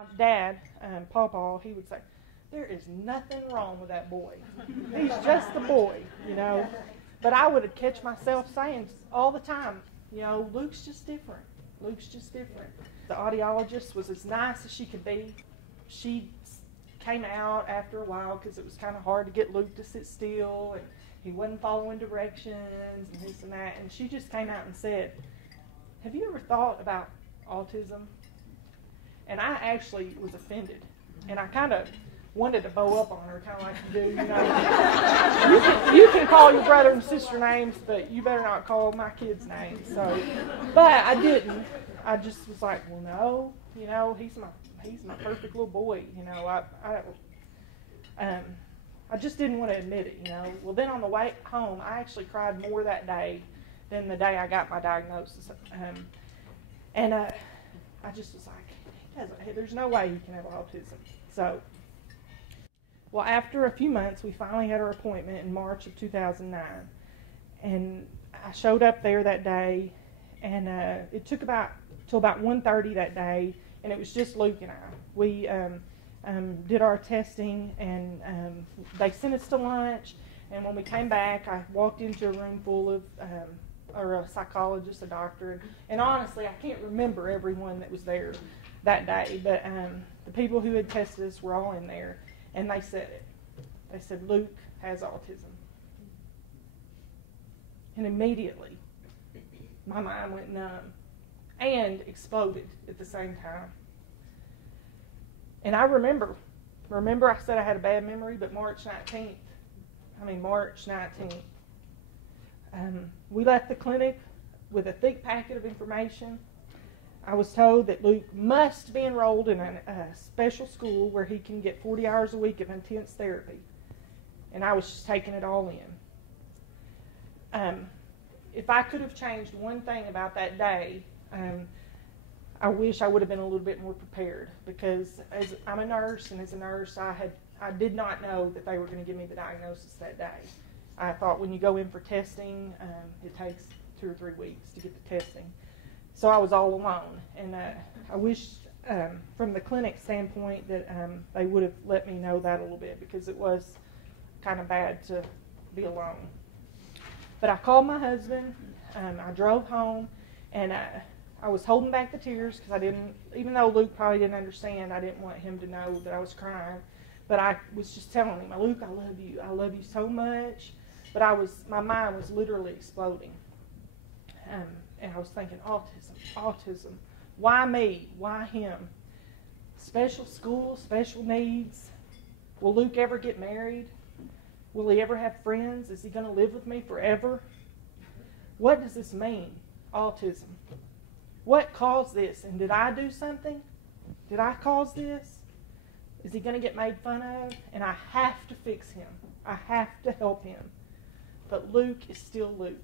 My dad, Pawpaw, he would say, there is nothing wrong with that boy. He's just a boy, you know. But I would catch myself saying all the time, you know, Luke's just different. Luke's just different. The audiologist was as nice as she could be. She came out after a while because it was kind of hard to get Luke to sit still, and he wasn't following directions and this and that. And she just came out and said, have you ever thought about autism? And I actually was offended. And I kind of wanted to bow up on her, kind of like you do, you know. You can call your brother and sister names, but you better not call my kids names. So, but I didn't. I just was like, well, no, you know, he's my perfect little boy, you know. I just didn't want to admit it, you know. Well, then on the way home, I actually cried more that day than the day I got my diagnosis. I just was like, there's no way he can have autism. So, well, after a few months, we finally had our appointment in March of 2009. And I showed up there that day, and it took till about 1:30 that day, and it was just Luke and I. We did our testing, and they sent us to lunch. And when we came back, I walked into a room full of, or a psychologist, a doctor, and honestly, I can't remember everyone that was there that day, but the people who had tested us were all in there, and they said it. They said, Luke has autism. And immediately, my mind went numb and exploded at the same time. And I remember I said I had a bad memory, but March 19th, we left the clinic with a thick packet of information. I was told that Luke must be enrolled in a special school where he can get 40 hours a week of intense therapy. And I was just taking it all in. If I could have changed one thing about that day, I wish I would have been a little bit more prepared, because as I'm a nurse, and as a nurse, I did not know that they were going to give me the diagnosis that day. I thought when you go in for testing, it takes 2 or 3 weeks to get the testing. So I was all alone, and I wish from the clinic standpoint that they would have let me know that a little bit, because it was kind of bad to be alone. But I called my husband, I drove home, and I was holding back the tears because I didn't, even though Luke probably didn't understand, I didn't want him to know that I was crying. But I was just telling him, Luke, I love you so much. But my mind was literally exploding. And I was thinking, autism. Why me? Why him? Special school, special needs. Will Luke ever get married? Will he ever have friends? Is he going to live with me forever? What does this mean, autism? What caused this? And did I do something? Did I cause this? Is he going to get made fun of? And I have to fix him. I have to help him. But Luke is still Luke.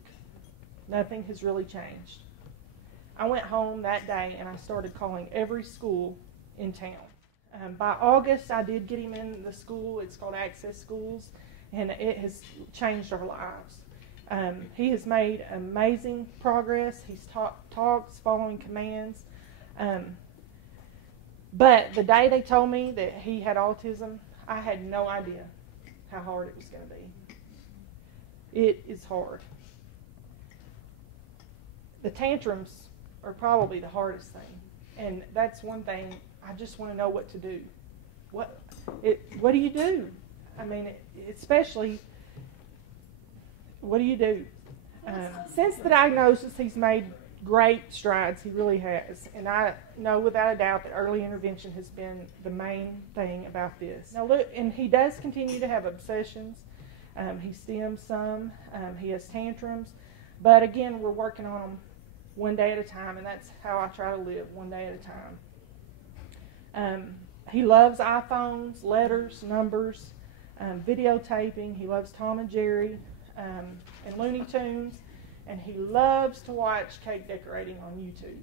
Nothing has really changed. I went home that day and I started calling every school in town. By August, I did get him in the school. It's called Access Schools, and it has changed our lives. He has made amazing progress. He's talks, following commands. But the day they told me that he had autism, I had no idea how hard it was going to be. It is hard. The tantrums are probably the hardest thing. And that's one thing I just want to know what to do. What do you do? I mean, especially, what do you do? Since the diagnosis, he's made great strides. He really has. And I know without a doubt that early intervention has been the main thing about this. Now, look, and he does continue to have obsessions. He stims some. He has tantrums. But again, we're working on them one day at a time, and that's how I try to live, one day at a time. He loves iPhones, letters, numbers, videotaping. He loves Tom and Jerry and Looney Tunes, and he loves to watch cake decorating on YouTube.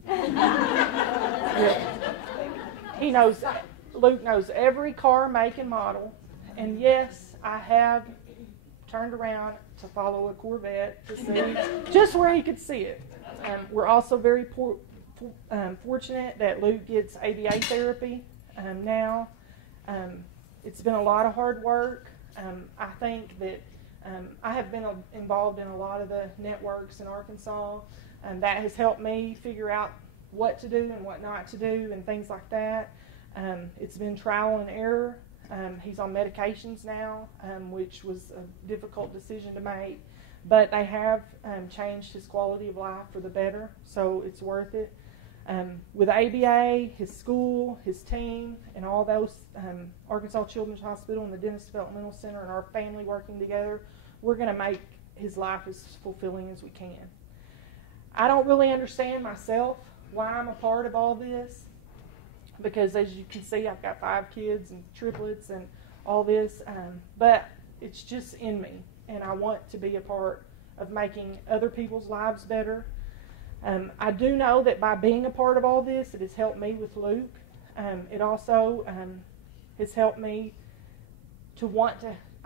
Yeah. Luke knows every car, make, and model, and yes, I have turned around to follow a Corvette to see just where he could see it. We're also very fortunate that Luke gets ABA therapy. now. It's been a lot of hard work. I think that I have been involved in a lot of the networks in Arkansas, and that has helped me figure out what to do and what not to do and things like that. It's been trial and error. He's on medications now, which was a difficult decision to make, but they have changed his quality of life for the better, so it's worth it. With ABA, his school, his team, and all those, Arkansas Children's Hospital and the Dennis Developmental Center and our family working together, we're going to make his life as fulfilling as we can. I don't really understand myself why I'm a part of all this, because as you can see, I've got 5 kids and triplets and all this, but it's just in me, and I want to be a part of making other people's lives better. I do know that by being a part of all this, it has helped me with Luke. It also has helped me to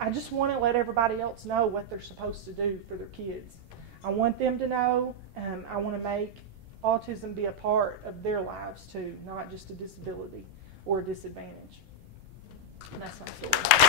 I just want to let everybody else know what they're supposed to do for their kids. I want them to know. I want to make autism be a part of their lives too, not just a disability or a disadvantage. And that's my story.